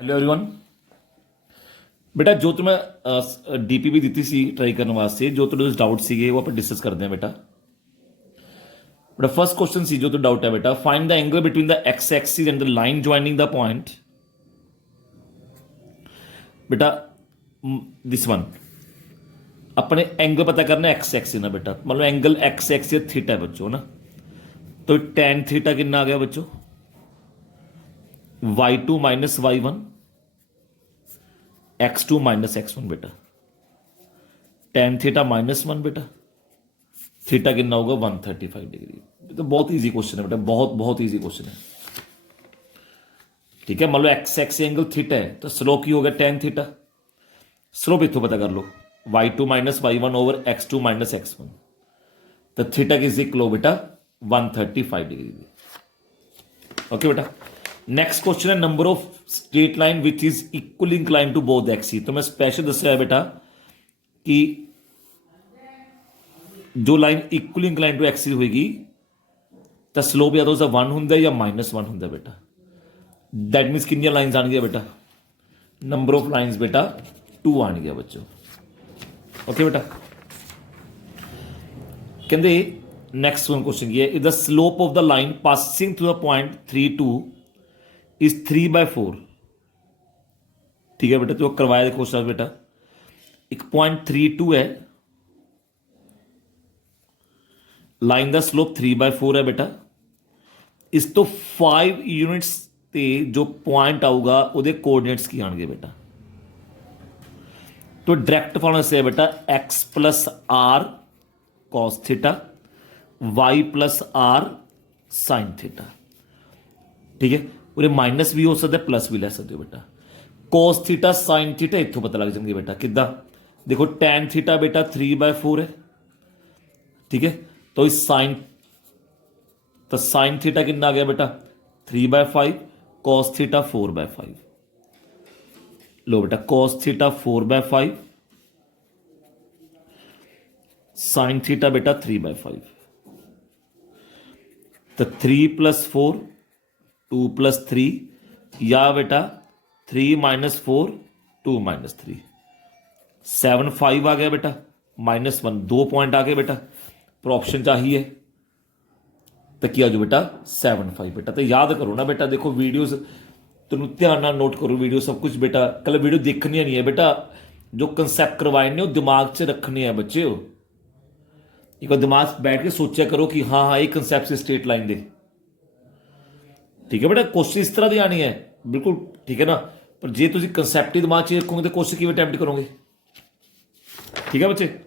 Hello everyone. बेटा जो तुम्हें डीपीबी दी सी ट्राई करने वास्ते जो थोड़े डाउट सीगे वो आप डिस्कस करते हैं बेटा। बेटा फर्स्ट क्वेश्चन सी जो तो डाउट है बेटा, find the angle between the x axis and the line joining the point. बेटा दिस वन अपने एंगल पता करना एक्स एक्सिस ना बेटा, मतलब एंगल एक्स एक्सिस थीटा है बच्चों ना, तो टेन थीटा कितना आ गया बच्चों, y2 minus y1 x2 minus x1 बेटा, टेन थीटा माइनस वन बेटा, थीटा कितना होगा 135 डिग्री। तो बहुत इजी क्वेश्चन है बेटा, बहुत बहुत इजी क्वेश्चन है। ठीक है, मान लो एक्स एक्स एंगल थीटा है तो स्लोप की होगा टेन थीटा, स्लोप इतो पता कर लो y2 minus y1 over x2 minus x1, तो थीटा की इक्वल हो बेटा 135 डिग्री। ओके बेटा, नेक्स्ट क्वेश्चन है number of straight line which is equally incline to both axis. तो मैं स्पेशल दस्या है बेटा कि जो line equally incline to axis होगी तो स्लोप या तो वन होंगे या माइनस वन होंगे बेटा। दैट मीन्स कितनी लाइन्स आन गया बेटा, नंबर ऑफ लाइन्स बेटा 2 आन गया बच्चों। ओके बेटा, कहते नेक्स्ट वन क्वेश्चन की है, if the slope of the line passing through the point 3 2 is 3/4। ठीक है बेटा, तो करवाया देखो सर बेटा, एक पॉइंट 3 2 है, लाइन द स्लोप 3/4 है बेटा, इस तो 5 यूनिट्स ते जो पॉइंट आऊगा ਉਹਦੇ कोऑर्डिनेट्स की आएंगे बेटा। तो डायरेक्ट फॉर्मूला से है बेटा x plus r cos theta y plus r sine theta. ठीक है, उरे माइनस भी हो सकता है प्लस भी ले सकते हो बेटा। कॉस थीटा साइन थीटा इतों पता लग जाएंगे बेटा, किदा देखो टैन थीटा बेटा 3/4 है। ठीक है, तो इस साइन थीटा कितना आ गया बेटा 3/5, कॉस थीटा 4/5। लो बेटा कॉस थीटा 4/5, साइन थीटा बेटा 3/5, तो 3 + 4 2 + 3 या बेटा 3 - 4 2 - 3 7 5 आ गया बेटा, -1 2 पॉइंट आ गए बेटा, पर ऑप्शन चाहिए तो क्या जो बेटा 7 5 बेटा। तो याद करो ना बेटा, देखो वीडियोस तुम ध्यान ना नोट करो वीडियो सब कुछ बेटा, कल वीडियो देखनी नहीं है बेटा, जो कंसैप्ट करवाए ने दिमाग च रखने हैं बच्चे। एक बार दिमाग बैठ के सोचा करो कि हाँ हाँ ये कंसैप्ट से स्ट्रेट लाइन दे। ठीक है बेटा, क्वेश्चन इस तरह की आनी है बिल्कुल, ठीक है ना, पर जे तुम कंसैप्ट ही दिमाग च रखोगे तो क्वेश्चन किवें अटैम्प्ट करोगे। ठीक है बच्चे,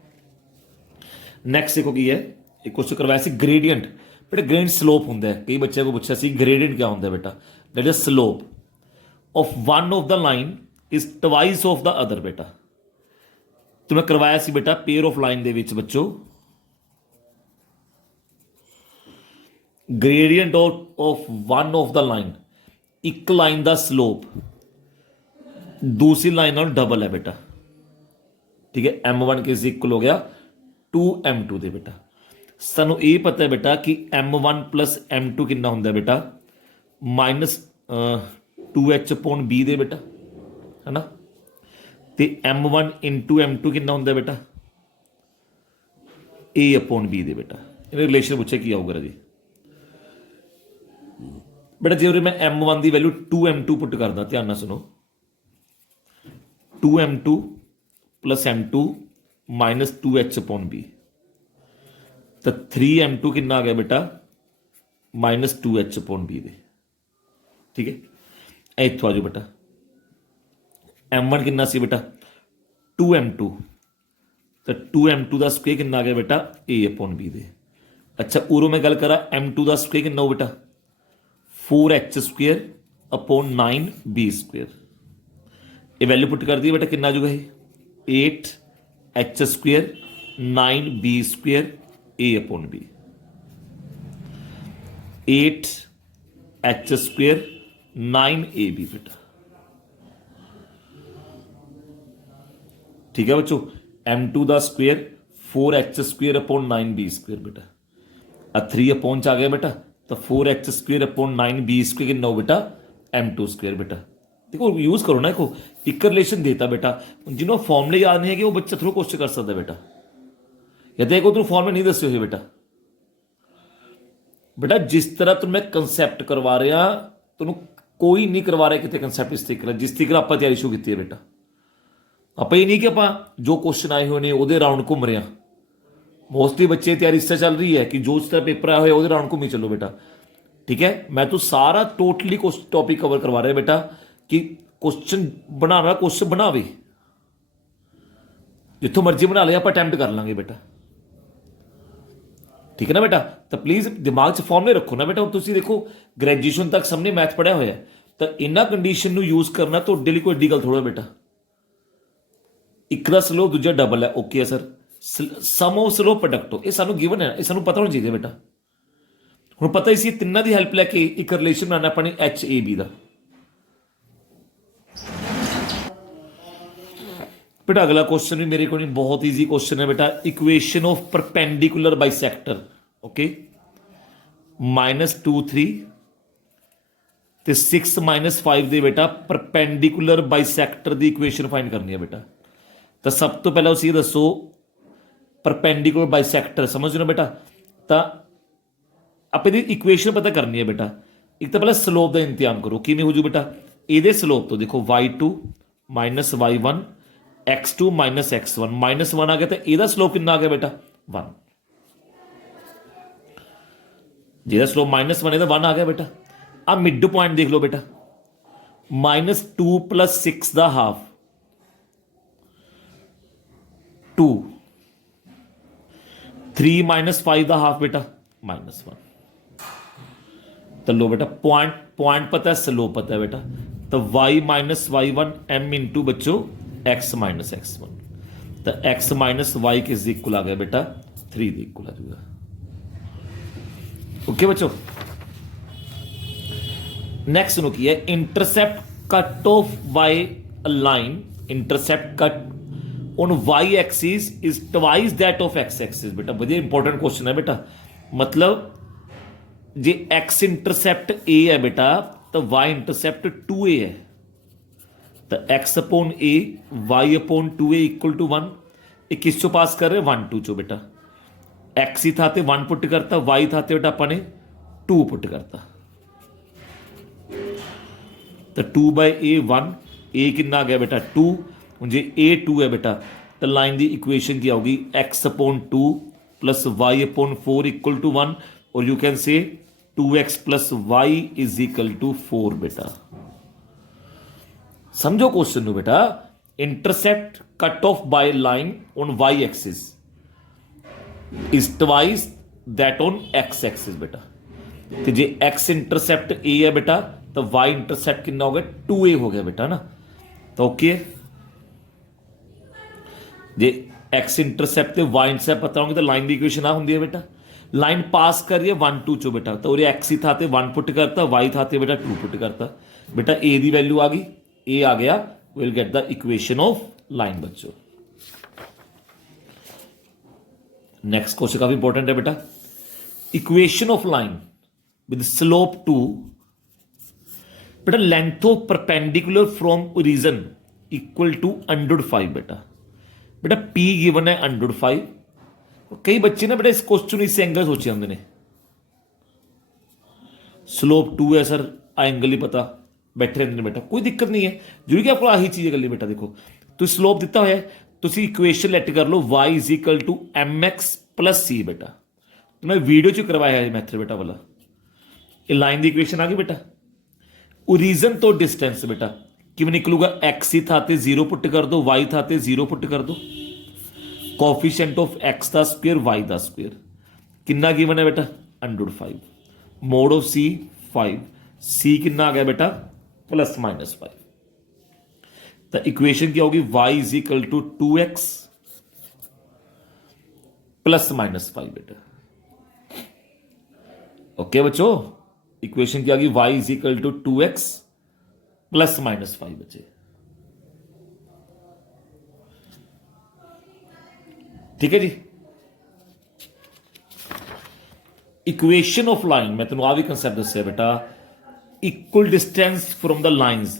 नैक्सट देखो की है, एक क्वेश्चन करवाया सी ग्रेडियंट। बेटा ग्रेडियंट स्लोप होंगे है, कई बच्चों को पूछा सी ग्रेडियंट क्या होंगे बेटा, that is slope of one of the line is twice of the other बेटा। तो मैं करवाया सी बेटा पेयर ऑफ लाइन दे विच बच्चों gradient of one of the line, एक लाइन का स्लोप दूसरी लाइन नाल डबल है बेटा। ठीक है, M1 के इक्वल हो गया 2M2 दे बेटा। सानू ये पता है बेटा कि M1 + M2 कितना होंगे बेटा -2H/B दे बेटा, है ना, तो M1 × M2 कितना होंगे बेटा A/B दे बेटा। इन्हें रिलेशन पूछे की आऊगा जी बेटा, जे मैं M1 की वैल्यू 2M2 पुट करदा, ध्यान ना सुनो, 2M2 + M2 -2H/B, तो 3M2 कितना आ गया बेटा -2H/B दे। ठीक है, इतों आ जाओ बेटा, M1 कितना सी बेटा 2M2, तो 2M2 का स्क्वेयर कितना आ गया बेटा A/B दे। अच्छा उरों मैं गल करा M2 का स्क्वेयर कितना हो बेटा 4H²/9B²। ये वैल्यू पुट कर दी बेटा, कितना आ जाएगा 8H² 9B² A/B, 8H² 9AB बेटा। ठीक है बच्चों, M2 का स्क्वेयर 4H² 9B² बेटा, 3 आ गया बेटा, तो 4H² 9B² कितना हो बेटा M2² बेटा। देखो यूज करो ना, देखो एक रिलेशन देता बेटा, जिन्हों फॉर्मूले याद नहीं है कि वो बच्चा थोड़ा क्वेश्चन कर सकता बेटा, या देखो तुम फॉर्मूले नहीं दसे हुए बेटा। बेटा जिस तरह तुम मैं कंसैप्ट करवा रहा तुम कोई नहीं करवा रहा कितने कंसैप्ट इस तरीके जिस तरीके आप तैयारी शुरू की है बेटा। आप ये नहीं कि आप जो क्वेश्चन आए हुए ने वो राउंड घूम रहे हैं। मोस्टली बच्चे तैयारी इससे चल रही है कि जो इस तरह पेपर आया हुआ राउंड घूमी चलो बेटा, ठीक है। मैं तो सारा टोटली टॉपिक कवर करवा रहा बेटा कि क्वेश्चन बनाना, क्वेश्चन बनावे जितों मर्जी बना ले, आप अटैम्प्ट कर लांगे बेटा, ठीक है ना बेटा। तो प्लीज दिमाग च फॉर्मूले रखो ना बेटा। तुम देखो ग्रेजुएशन तक सबने मैथ पढ़िया हुआ है, तो इन्होंने कंडीशन को यूज करना तो लिए कोई एडी गल थोड़ा बेटा। एक का स्लो दूजा डबल है, ओके है sir. Sum of slope product ये सानू गिवन है, ये सानू पता होना चाहिए बेटा। हुण पता इसी तिन्ना की हेल्प लैके एक रिलेशन बनाना अपनी एच ए बी का। बेटा अगला क्वेश्चन भी मेरे को नहीं, बहुत ईजी क्वेश्चन है बेटा। इक्वेशन ऑफ परपेंडिकुलर बाइसैक्टर, ओके, -2 3 ਤੇ 6 -5 ਦੇ बेटा परपेंडिकुलर बाइसैक्टर की इक्वेशन फाइंड करनी है बेटा। तो सब तो पहले उसी दसो परपेंडिकुलर बाइसैक्टर, समझ लो बेटा। तो आप इक्वेशन पता करनी है बेटा। एक तो पहले स्लोप का इंतजाम करो, किमें हो जू बेटा। ये स्लोप तो देखो y2 minus y1 x2 minus x1 -1 आ गया, तो यदा स्लोप कितना आ गया बेटा 1। जिहदा स्लोप -1 है तो 1 आ गया बेटा। अब मिड पॉइंट देख लो बेटा, -2 + 6 का हाफ 2, 3 - 5 का हाफ बेटा -1। तो लो बेटा पॉइंट पता है, स्लोप पता है बेटा। तो y - y1 m इंटू बच्चों x - x1, तो x - y किस इक्वल आ गया बेटा 3 के इक्वल आ जाएगा। ओके बच्चों, नेक्स्ट नो है intercept cut off by a line, intercept cut on y axis is twice that of x axis. बेटा बढ़िया इंपॉर्टेंट क्वेश्चन है बेटा। मतलब जे एक्स इंटरसेप्ट ए है बेटा तो वाई इंटरसेप्ट 2a है, तो x upon a y upon 2a equal to 1। ये किस चो पास कर रहे 1 2 चो बेटा। x ही था 1 पुट करता, y था बेटा अपने 2 पुट करता, तो 2/a 1, a कितना आ गया बेटा 2। मुझे a 2 है बेटा, तो लाइन की इक्वेशन क्या होगी x upon 2 plus y upon 4 equal to 1, और you can say 2x plus y is equal to 4 बेटा। समझो क्वेश्चन नो बेटा। Intercept cut off by line on y axis is twice that on x axis बेटा। तो जे x intercept a है बेटा तो y intercept कितना हो गया 2a हो गया बेटा ना। तो ओके, जे x इंटरसेप्ट ते y इंटरसेप्ट पता होंगे तो लाइन की इक्वेशन आ होंगी है बेटा। लाइन पास कर रही है 1 2 चो बेटा, तो x ही था 1 पुट करता, y था बेटा 2 पुट करता बेटा। a की वैल्यू आ गई, a आ गया, will get the equation of line बच्चों। नेक्स्ट क्वेश्चन काफी इंपॉर्टेंट है बेटा। Equation of line with slope 2 बेटा, length of perpendicular from origin equal to √5 बेटा। बेटा p गिवन है √5। कई बच्चे ना बेटा इस क्वेश्चन इस एंगल सोचे होंगे ने, स्लोप 2 है सर, आ एंगल ही पता, बैठे रहते बेटा, कोई दिक्कत नहीं है। जरूरी कि आपको आही चीज गल बेटा। देखो तो स्लोप दिता हुआ है, तुम इक्वेशन लेट कर लो y is equal to mx plus c बेटा। तो मैं वीडियो च करवाया है मैथड बेटा वाला। ये लाइन की इक्वेशन आ गई बेटा। ओरिजिन तो डिस्टेंस बेटा किमें निकलूगा, x ही था 0 पुट कर दो, y था 0 पुट कर दो, कोफिशिएंट ऑफ x का स्क्वायर y का स्क्वायर कितना गिवन है बेटा √5, मोड ऑफ c 5, c कितना आ गया बेटा ±5। तो इक्वेशन क्या होगी y is equal to 2x ±5 बेटा। ओके बच्चों, इक्वेशन क्या होगी y is equal to 2x ±5 बच्चे। ठीक है जी। इक्वेशन ऑफ लाइन मैं तेन आ भी कंसैप्ट दसिया बेटा। Equal distance from the lines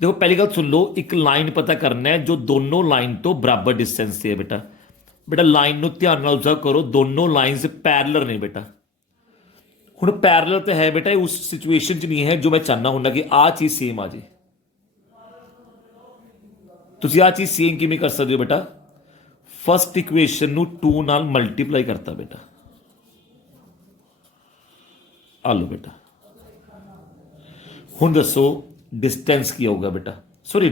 देखो पहली गल सुन लो, एक लाइन पता करना है जो दोनों लाइन तो बराबर डिस्टेंस से है बेटा। बेटा लाइन ਨੂੰ ਧਿਆਨ ਨਾਲ ऑब्जर्व करो, दोनों लाइन्स पैरेलल ने बेटा। ਹੁਣ ਪੈਰਲਲ ਤੇ ਹੈ ਬੇਟਾ, ਉਸ ਸਿਚੁਏਸ਼ਨ 'ਚ ਨਹੀਂ ਹੈ ਜੋ ਮੈਂ ਚਾਹਨਾ ਹੁੰਦਾ ਕਿ ਆਹ ਚੀਜ਼ ਸੇਮ ਆ ਜੇ। ਤੁਸੀਂ ਆਹ ਚੀਜ਼ ਸੇਮ ਕਿਵੇਂ ਕਰ ਸਕਦੇ ਹੋ ਬੇਟਾ? ਫਸਟ ਇਕੁਏਸ਼ਨ ਨੂੰ 2 ਨਾਲ ਮਲਟੀਪਲਾਈ ਕਰਤਾ ਬੇਟਾ। ਆ ਲਓ ਬੇਟਾ, ਹੁਣ ਦੱਸੋ डिस्टेंस की होगा बेटा? सॉरी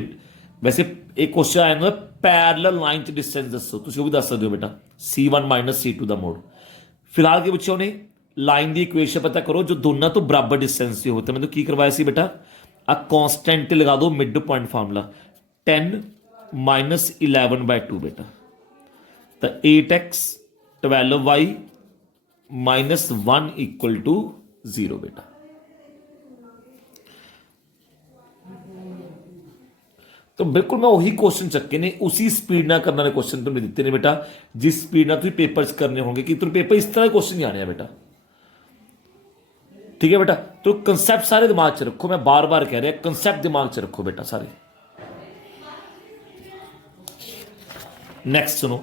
वैसे एक क्वेश्चन आया ना पैरेलल लाइन च डिस्टेंस दसो, तुम भी दस सकते हो बेटा। C1 माइनस C2 का मोड। फिलहाल के बच्चों ने लाइन की इक्वेशन पता करो जो दोनों तो बराबर डिस्टेंस से होते। मैंने की करवाया सी बेटा, आ कांस्टेंट लगा दो मिड पॉइंट फार्मूला 10 माइनस 11/2 बेटा। तो 8x 12y minus 1 equal to 0 बेटा। तो बिल्कुल मैं वही क्वेश्चन चक्के ने उसी स्पीड ना करने वाले क्वेश्चन तुम्हें दिते ने बेटा, जिस स्पीड ना तुम पेपर करने होंगे कि तुम पेपर इस तरह क्वेश्चन नहीं आने बेटा। ठीक है बेटा, तो कंसेप्ट सारे दिमाग च रखो, मैं बार बार कह रहा कंसेप्ट दिमाग च रखो बेटा सारे। नेक्स्ट सुनो,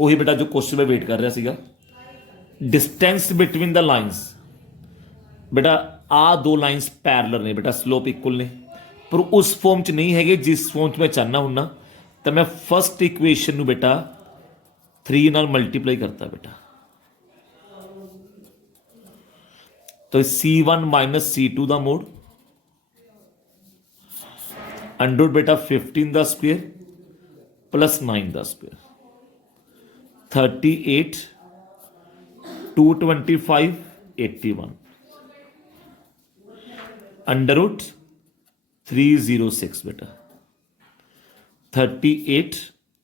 वही बेटा जो क्वेश्चन मैं वेट कर रहा सीगा, डिस्टेंस बिटवीन द लाइन्स। बेटा आ दो लाइन्स पैरेलल ने बेटा, स्लोप इक्वल ने, पर उस फॉर्म च नहीं है जिस फॉर्म च मैं चाहना हूं। तो मैं फस्ट इक्वेशन ਨੂੰ बेटा 3 ਨਾਲ मल्टीप्लाई करता बेटा। तो C1 माइनस C2 का मोड अंडर बेटा 15 का स्क्वेयर प्लस 9 का स्क्वेयर 38 225 81 अंडर रूट 306 बेटा। 38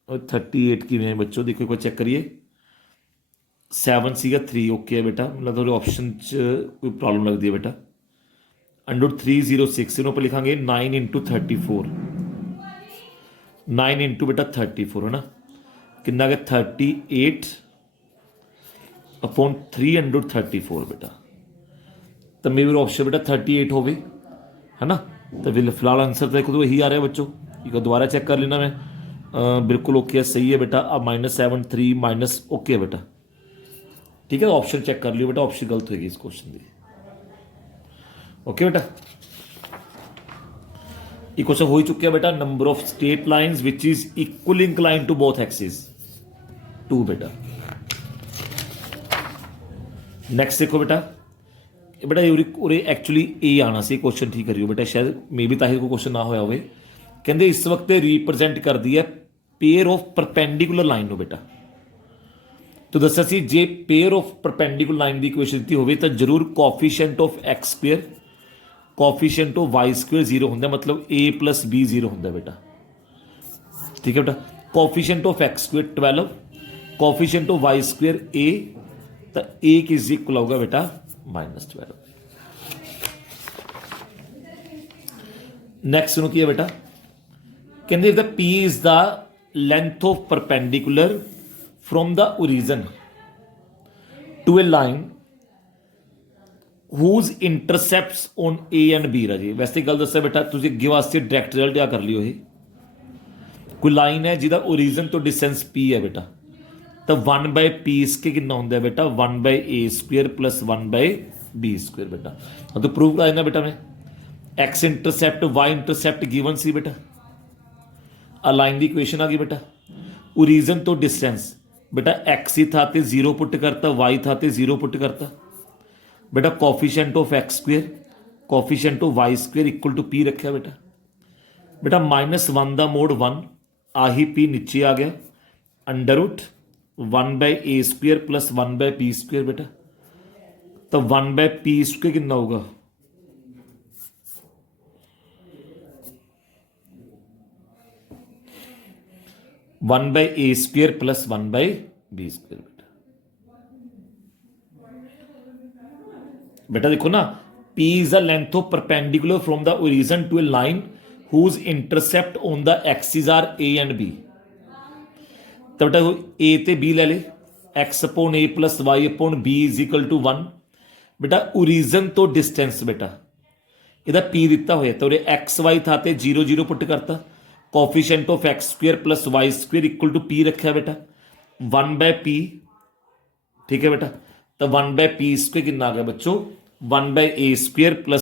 और 38 की में बच्चों देखो एक बार चेक करिए, 7 सीगा 3 ओके है बेटा, मतलब थोड़े ऑप्शन कोई प्रॉब्लम लगती है बेटा। अंडर 306 इन्हों पर लिखांगे 9 इंटू 34, 9 इंटू बेटा 34 है ना, कितना गया 38 अपॉन 334 बेटा। तो मेरे ऑप्शन बेटा 38 हो गए है ना। तो फिलहाल आंसर देखो तो यही आ रहा है बच्चों, एक दोबारा चेक कर लेना मैं, बिल्कुल ओके है, सही है बेटा। अब -7 3 माइनस ओके है बेटा। ठीक है, ऑप्शन चेक कर लियो बेटा, ऑप्शन गलत होगी इस क्वेश्चन की। ओके बेटा, एक क्वेश्चन हो ही चुका है बेटा, number of straight lines which is equal incline to both axis 2 बेटा। नेक्स्ट देखो बेटा, बेटा उरे एक्चुअली ए आना सी क्वेश्चन, ठीक करियो बेटा, शायद मे भी ताकि कोई क्वेश्चन ना होया होवे। कहते इस वक्त रिप्रजेंट कर दी है पेयर ऑफ परपेंडिकुलर लाइन बेटा। तो दसा सी जे पेयर ऑफ परपेंडिकुलर लाइन की इक्वेशन दी होवे तो जरूर coefficient of x square coefficient of y square 0 होंगे, मतलब a प्लस b 0 होंगे बेटा। ठीक है बेटा, coefficient of x square 12, coefficient of y square a, तो a किस इक्वल होगा बेटा -12। नेक्स्ट सुनो की है बेटा, कहते the p is the length of perpendicular from the origin to a line whose intercepts on A and B राजी। वैसे गल दसा बेटा, तुझे अगे वास्ते डायरैक्ट रिजल्ट आ कर लियो, कोई लाइन है जिहदा ओरिजिन तो डिस्टेंस P है बेटा, तो 1/P इसके कितना होंगे बेटा 1/A square plus 1/B square बेटा। हाँ तो प्रूव कराना बेटा मैं, x intercept y intercept given सी बेटा, आ लाइन की इक्वेशन आ गई बेटा। ओरिजिन तो डिस्टेंस बेटा एक्स ही था ते 0 पुट करता, वाई था ते 0 पुट करता बेटा। Coefficient of x square coefficient of y square equal to P रखा बेटा। बेटा -1 का मोड 1, आही P नीचे आ गया, under root 1/A square plus 1/P square बेटा। तो 1/P स्क्वेयर कितना होगा 1/A square plus 1/B square बेटा। बेटा देखो ना, P is the length of perpendicular from the origin to a line whose intercept on the axes are A and B। तो बेटा A ते B ले ले, x upon A plus y upon B is equal to 1। बेटा origin तो distance बेटा ਇਹਦਾ p ਦਿੱਤਾ ਹੋਇਆ ਤਾਂ ਉਹਦੇ x y ਥਾਂ ਤੇ 0 0 ਪੁੱਟ ਕਰਤਾ coefficient of x square plus y square equal to p ਰੱਖਿਆ ਬੇਟਾ 1/p ठीक है बेटा तो 1/p स्क्वायर कितना आ गया बच्चों 1/a स्क्वायर प्लस